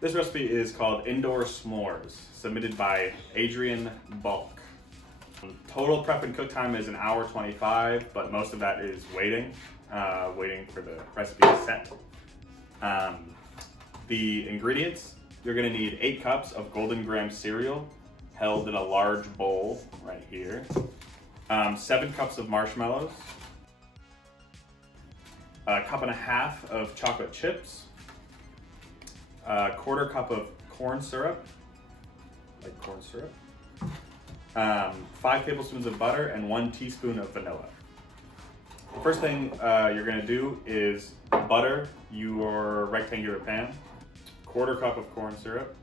This recipe is called Indoor S'mores, submitted by Adriane Balch. Total prep and cook time is an hour 25, but most of that is waiting for the recipe to set. The ingredients, you're gonna need 8 cups of golden graham cereal held in a large bowl right here. 7 cups of marshmallows, a cup and a half of chocolate chips, a quarter cup of corn syrup, like corn syrup, 5 tablespoons of butter, and 1 teaspoon of vanilla. The first thing you're gonna do is butter your rectangular pan, quarter cup of corn syrup,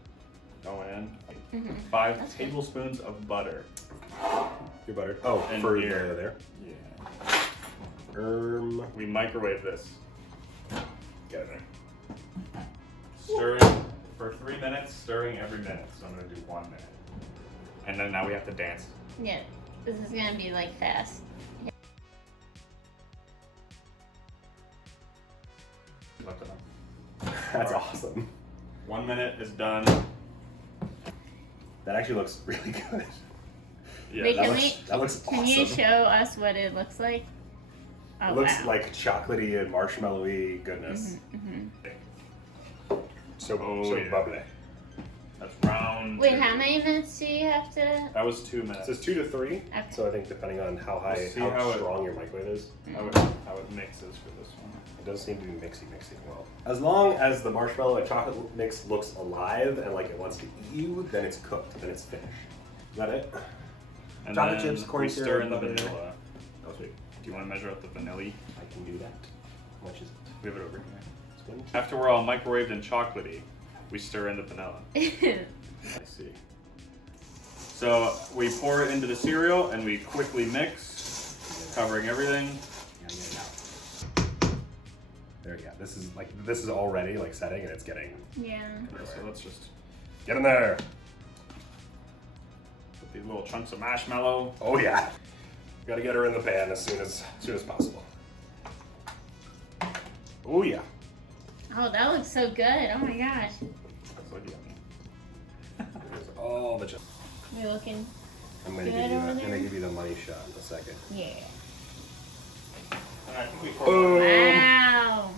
going in, 5 tablespoons of butter. Your butter. Oh, And for here. there. Yeah. We microwave this. Get it there. Stirring for 3 minutes, stirring every minute. So I'm gonna do 1 minute. And then now we have to dance. Yeah, this is gonna be like fast. Left it on. That's Alright. awesome. 1 minute is done. That actually looks really good. Yeah, Wait, that looks can awesome. you show us what it looks like? Oh, It looks wow. like chocolatey and marshmallowy goodness. So, Oh, so yeah. bubbly. that's round. Wait, 2. how many minutes do you have to? That was 2 It minutes. says 2 to 3. Okay. So I think depending on how high, We'll see how how it- strong your microwave is, How it mixes for this one. it does seem to be mixing well. As long as the marshmallow and chocolate mix looks alive and like it wants to eat you, then it's cooked. Then it's finished. Is that it? And Chocolate then chips, corn we syrup, stir in the butter. vanilla. Oh, sweet. Do you want to measure out the vanilla? I can do that. How much is it? We have it over here. It's 1 After we're all microwaved and chocolatey, we stir in the vanilla. I see. So we pour it into the cereal and we quickly mix, covering everything. There we go. This is already like setting and it's getting. Yeah. Okay, so let's just Get in there. put these little chunks of marshmallow. Oh yeah. Gotta get her in the pan as soon as possible. Oh yeah. Oh, that looks so good. Oh my gosh. That's like yummy. There's all the chips. You're looking. I'm gonna Good give you over I'm there? gonna give you the money shot in a second. Yeah. And I think we pour Boom. Wow.